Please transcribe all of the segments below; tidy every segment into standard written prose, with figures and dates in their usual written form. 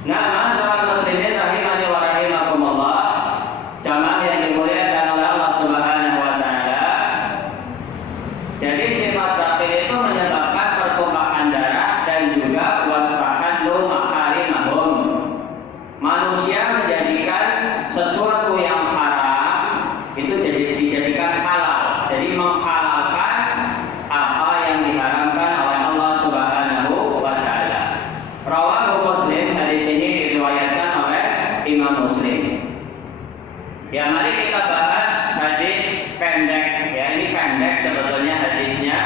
Nah, masyarakat muslimin rahimani wa rahimakumullah, jamaah yang dimuliakan oleh Allah Subhanahu wa taala. Jadi sifat bakhil itu menyebabkan pertumpahan darah dan juga wasfahadlu makarimahum. Manusia menjadikan sesuatu yang haram itu dijadikan halal. Jadi menghalalkan apa yang diharamkan oleh Allah Subhanahu wa taala. Rawahu Muslim, hadis ini diriwayatkan oleh Imam Muslim. Ya, mari kita bahas hadis pendek. Ya, ini pendek sebetulnya hadisnya,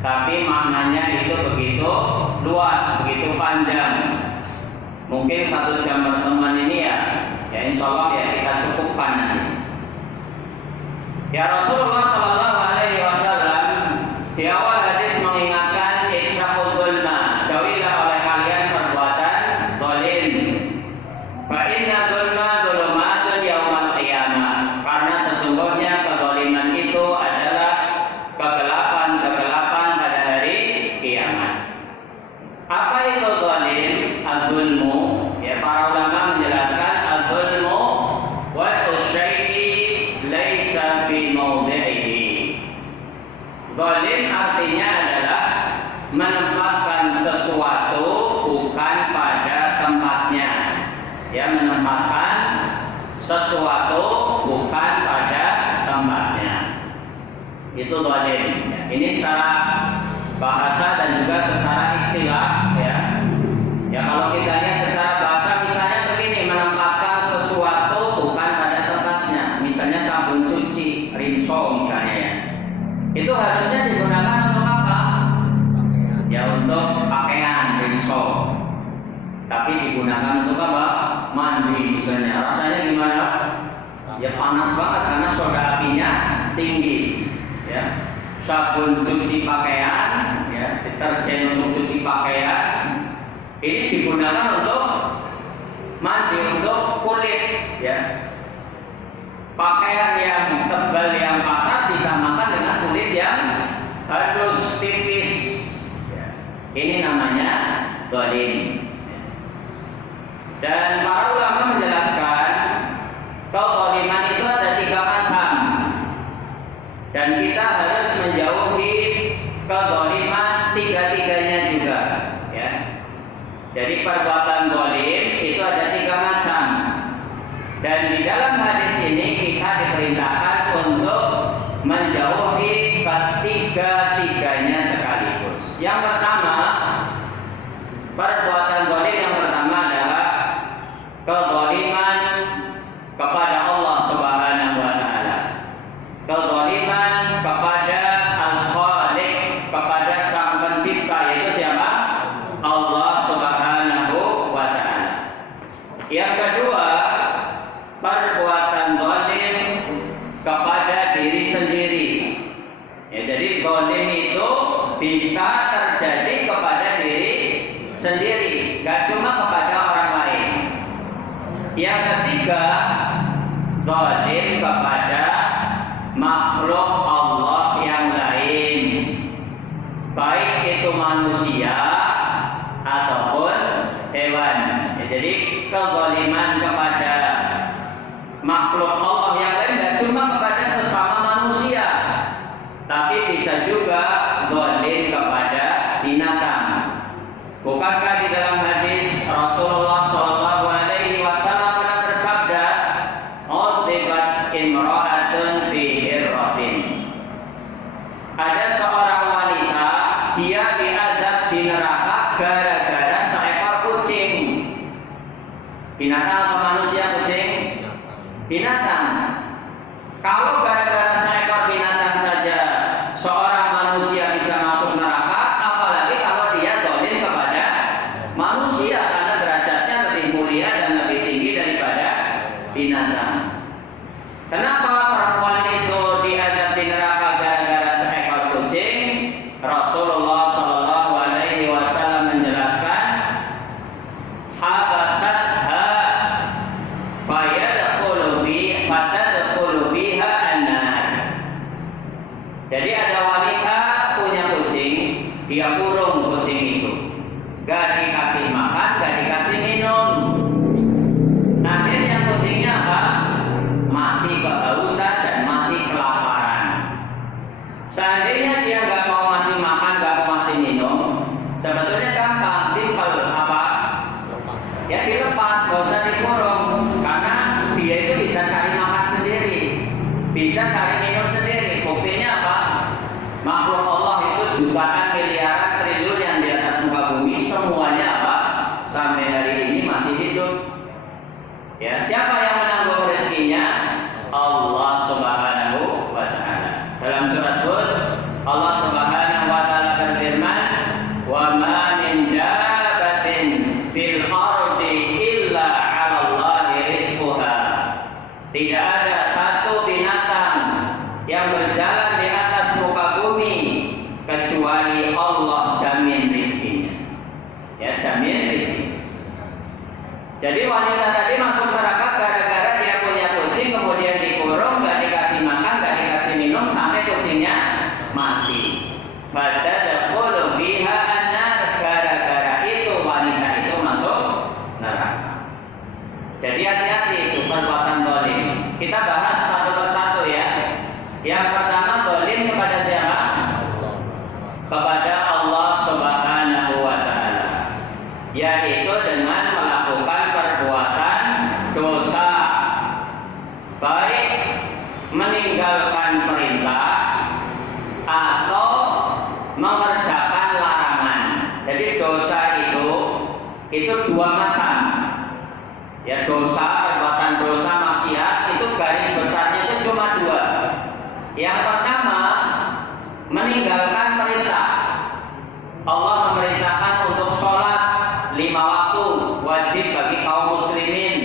tapi maknanya itu begitu luas, begitu panjang. Mungkin 1 jam pertemuan ini ya insya Allah ya kita cukupkan nanti. Ya, Rasulullah Shallallahu Alaihi Wasallam di awal hadis mengingatkan ittaqul dzulma, jauhilah oleh kalian perbuatan zalim. Fa inna dzulma dzulumatun yaumal qiyamah, karena sesungguhnya kezaliman itu adalah kegelapan pada hari kiamat. Apa itu zalim? Al-dzulmu, ya, para ulama menjelaskan al-dzulmu wa syai'i laisa fi mawdi'ihi. Zalim artinya adalah menempatkan sesuatu bukan pada tempatnya. Ya, menempatkan sesuatu bukan pada tempatnya. Itu zalim. Ya, ini secara bahasa dan juga secara istilah ya. Ya, kalau kita lihat secara bahasa misalnya begini, menempatkan sesuatu bukan pada tempatnya. Misalnya sabun cuci, rinso misalnya ya. Itu harusnya digunakan untuk apa? Ya, untuk pakaian rinso. Tapi digunakan untuk apa? Mandi misalnya. Rasanya gimana? Ya panas banget karena soda apinya tinggi. Ya. Sabun cuci pakaian, ya, deterjen untuk cuci pakaian. Ini digunakan untuk mandi, untuk kulit, ya. Pakaian yang tebal yang kasar disamakan dengan kulit yang halus tipis. Ya. Ini namanya zalim. Dan para ulama menjelaskan kezaliman itu ada 3 macam. Dan kita harus menjauhi kezaliman 3-tiganya juga. Jadi perbuatan zalim itu ada 3 macam. Dan di dalam hadis ini kita diperintahkan untuk menjauhi ketiga-tiganya sekaligus. Yang pertama, perbuatan zalim yang pertama adalah kezaliman kepada Allah Subhanahu wa taala. Kezaliman kepada Al-Khaliq, kepada Sang Pencipta, yaitu siapa? Allah Subhanahu wa taala. Yang kedua, perbuatan zalim kepada diri sendiri. Ya, jadi zalim itu bisa terjadi kepada diri sendiri, gak cuma kepada orang lain. Yang ketiga, zalim kepada makhluk Allah yang lain, baik itu manusia ataupun hewan. Ya, jadi kezaliman kepada makhluk Allah yang lain tidak cuma kepada sesama manusia, tapi bisa juga zalim kepada binatang. Bukankah di dalam hadis Rasulullah Shallallahu Alaihi Wasallam pernah bersabda, "Udibat imra'atun fi hirratin." Ada seorang wanita, dia diazab di neraka gara-gara seekor kucing. Binatang atau manusia kucing? Binatang. Kalau gara-gara seekor binatang saja seorang manusia bisa masuk neraka, apalagi kalau dia zalim kepada manusia, karena derajatnya lebih mulia dan lebih tinggi daripada binatang. Kenapa perempuan itu diazab di neraka gara-gara seekor kucing? Rasulullah Shallallahu Alaihi Wasallam menjelaskan, habasatha fayadkhulu biha an-nar. Jadi ada wanita punya kucing, dia kurung kucing itu, gak dikasih makan, gak dikasih minum. bisa saling minum sendiri. Buktinya apa? Makhluk Allah itu jutaan, miliaran, triliun yang di atas muka bumi, semuanya apa? Sampai hari ini masih hidup. Ya, siapa yang menanggung rezekinya? Allah Subhanahu wa taala. Dalam surat Hud, Allah Subhanahu wa taala berfirman, "Wa ma min dabbatin fil ardi illa 'ala Allahi rizquha." Tidak ada satu binatang yang berjalan di atas muka bumi kecuali Allah jamin rizkinya. Ya, jamin rizki. Jadi wanita tadi masuk neraka gara-gara dia punya kucing, kemudian dikurung, gak dikasih makan, gak dikasih minum sampai kucingnya mati. Fatadkhulu fiha an-nar, gara-gara itu wanita itu masuk neraka. Jadi hati-hati itu perbuatan zalim. Kita bahas satu persatu ya. Yang pertama, zalim kepada siapa? Kepada Allah Subhanahu wa taala. Yaitu dengan melakukan perbuatan dosa, baik meninggalkan perintah atau mengerjakan larangan. Jadi dosa itu dua macam. Ya, dosa, perbuatan dosa, maksiat itu garis besarnya itu cuma dua. Yang pertama, meninggalkan perintah. Allah memerintahkan untuk sholat 5 waktu wajib bagi kaum muslimin.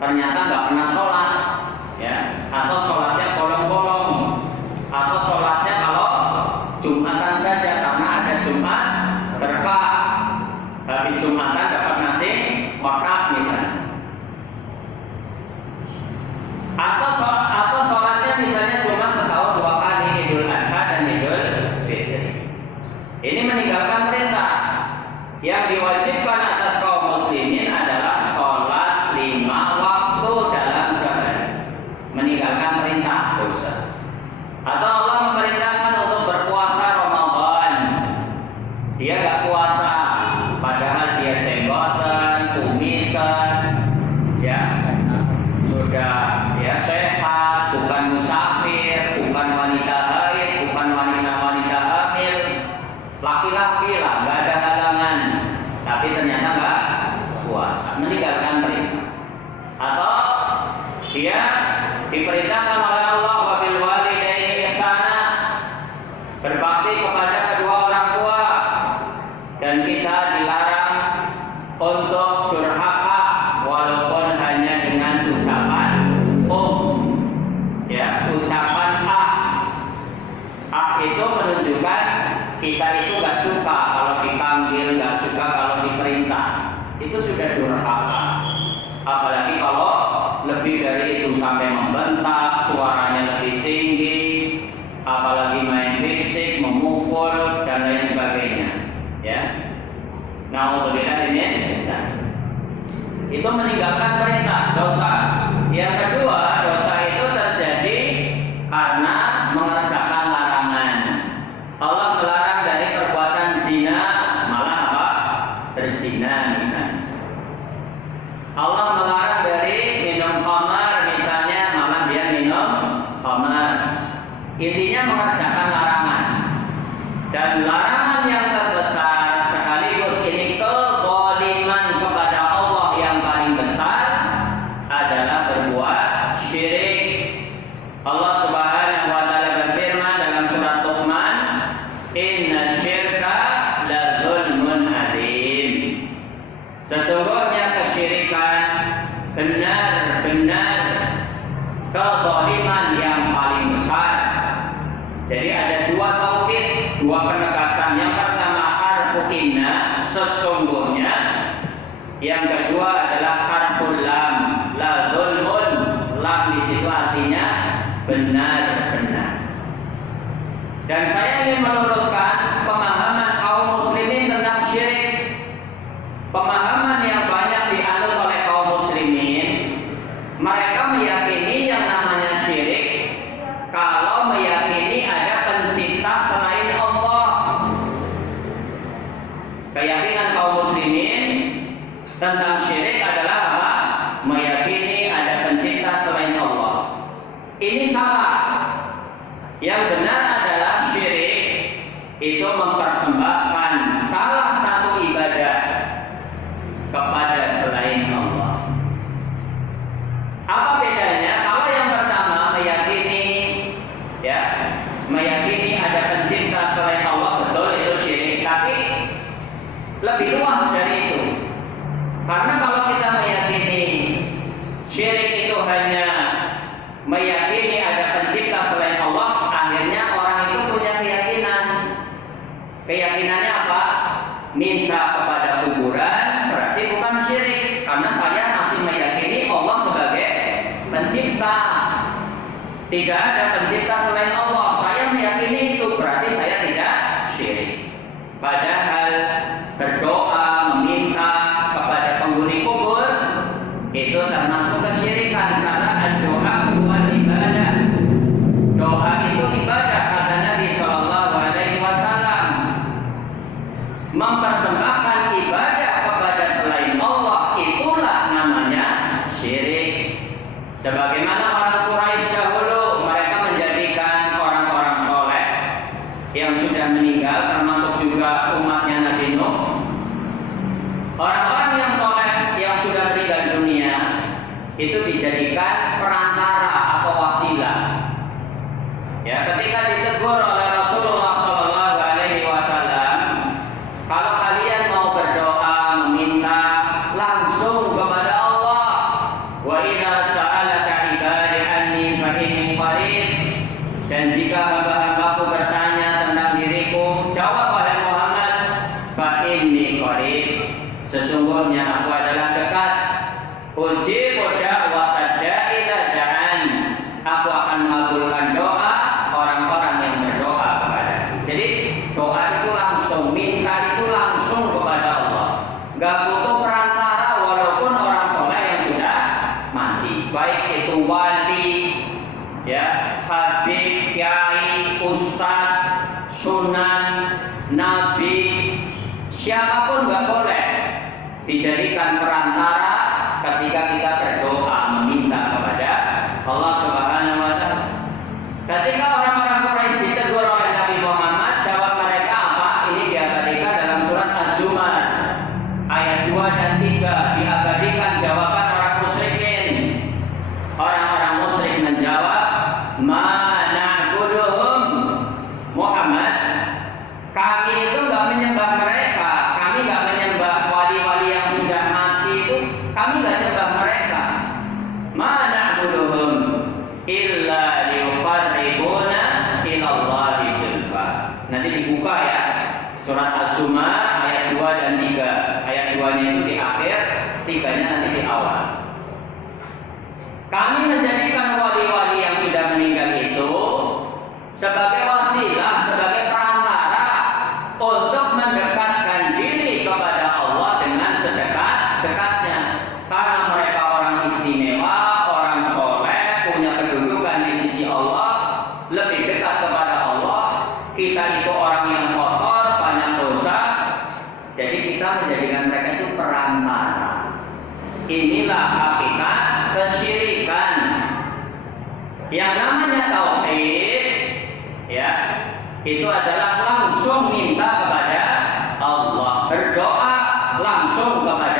Ternyata nggak pernah sholat, ya, atau sholatnya bolong-bolong, atau sholatnya kalau Jumatan saja karena ada Jumat berkah. Habis Jumatan dapat nasi kotak misalnya. Atau sholatnya misalnya cuma setahun 2 kali, Idul Adha dan Idul Fitri. Ini meninggalkan perintah. Yang diwajibkan atas kaum muslimin adalah sholat 5 waktu dalam sehari. Meninggalkan perintah dosa. Atau Allah memerintahkan untuk berpuasa Ramadan. Dia gak puasa, padahal dia jenggotan, kumisan, ya, sudah ya sehat, bukan musafir, bukan wanita haid, bukan wanita hamil, laki-laki lah, nggak ada halangan, tapi ternyata nggak puasa, meninggalkan perintah. Atau dia diperintahkan oleh Allah wabil walidaini ihsana, berbakti kepada kedua orang tua, dan kita dilarang untuk durhaka walaupun hanya dengan ucapan ya, ucapan itu menunjukkan kita itu gak suka kalau dipanggil, gak suka kalau diperintah. Itu sudah durhaka. Apalagi kalau lebih dari itu sampai membentak, suaranya lebih tinggi, apalagi main fisik, memukul dan lain sebagainya. Ya, naudzubillah ini. Itu meninggalkan perintah, dosa. Yang kedua, dosa itu terjadi karena mengerjakan larangan. Allah melarang dari perbuatan zina, malah apa? Berzina misalnya. Allah melarang dari minum khamar misalnya, malah dia minum khamar. Intinya mengerjakan larangan. Dan larangan yang terbesar sekaligus ini kezaliman kepada Allah yang paling besar adalah berbuat syirik. Allah Subhanahu wa taala berfirman dalam surat Luqman, "Inna syirka la dzulmun adzim." Sesungguhnya kesyirikan benar-benar kezaliman yang paling besar. Jadi ada dua taukid, dua penegasan. Yang pertama harfu inna, sesungguhnya. Yang kedua adalah harful lam, la dzulmun. Lam di situ artinya benar-benar. Dan saya ingin meluruskan pemahaman kaum muslimin tentang syirik. Pemahaman yang banyak dianut oleh kaum muslimin, mereka meyakini yang namanya syirik kalau meyakini ada pencipta selain Allah. Keyakinan kaum muslimin tentang syirik adalah apa? Meyakini ada pencipta selain Allah. ini salah. Yang benar adalah syirik itu mempersembahkan salah satu ibadah kepada selain Allah. Apa bedanya? Kalau yang pertama meyakini ada pencipta selain Allah, betul itu syirik, tapi lebih luas dari itu. Karena kalau kita meyakini syirik itu hanya meyakini ada pencipta selain Allah, akhirnya orang itu punya keyakinan. Keyakinannya apa? Minta kepada kuburan, berarti bukan syirik, karena saya masih meyakini Allah sebagai pencipta. Tidak ada pencipta selain Allah, saya meyakini itu, berarti saya tidak syirik. Padahal berdoa, meminta kepada penghuni kubur itu termasuk kesyirikan, karena doa bukan ibadah. Doa itu ibadah, kata Nabi Shallallahu Alaihi Wasallam. Mempersembahkan ibadah kepada selain Allah itulah namanya syirik. Sebagaimana orang Quraisy dahulu, mereka menjadikan orang-orang soleh yang sudah meninggal, termasuk juga umatnya Nabi Nuh. Orang-orang yang soleh yang sudah meninggal dunia itu dijadikan perantara atau wasilah. Ya, ketika ditegur oleh Rasulullah Shallallahu Alaihi Wasallam, kalau kalian mau berdoa meminta langsung kepada Allah. Wa idza sa'alaka ibadi anni fa inni qarib. Dan jika hamba-hambaku bertanya tentang diriku, jawab wahai Muhammad, fa inni qarib. Sesungguhnya aku adalah dekat. Ujibu da'watad da'i idza da'an. Aku akan mengabulkan doa orang-orang yang berdoa kepadaku. Jadi doa itu langsung, minta itu langsung kepada Allah. Gak butuh perantara, walaupun orang soleh yang sudah mati. Baik itu wali, ya, habib, kiai, ustadz, sunan, nabi, siapapun gak boleh dijadikan perantara ketika kita berdoa meminta kepada Allah Subhanahu wa Ta'ala. Ketika orang-orang Quraisy ditegur oleh Nabi Muhammad, jawab mereka apa? Ini diabadikan dalam surat Az-Zumar ayat 2 dan 3, diabadikan jawaban orang musyrikin. Orang-orang musyrik menjawab, "Ma na'buduhum." Muhammad, kami itu enggak menyembah mereka, kami enggak menyembah wali-wali yang sudah mati itu, kami enggak menyembah mereka. Ma na'buduhum illa liyuqarribuna ilallahi zulfa. Nanti dibuka ya, surat Az-Zumar ayat 2 dan 3. Ayat 2-nya itu di akhir, 3-nya nanti di awal. Kami menjadikan wali-wali yang sudah meninggal itu sebagai wasilah, sebagai perantara untuk mendekatkan diri kepada Allah dengan sedekat-dekatnya. Karena mereka orang istimewa, orang soleh, punya kedudukan di sisi Allah, lebih dekat kepada Allah. Kita itu orang yang kotor, banyak dosa, jadi kita menjadikan mereka itu perantara. Inilah hakikat kesyirikan. Yang namanya tauhid, ya, itu adalah langsung minta kepada Allah, berdoa langsung kepada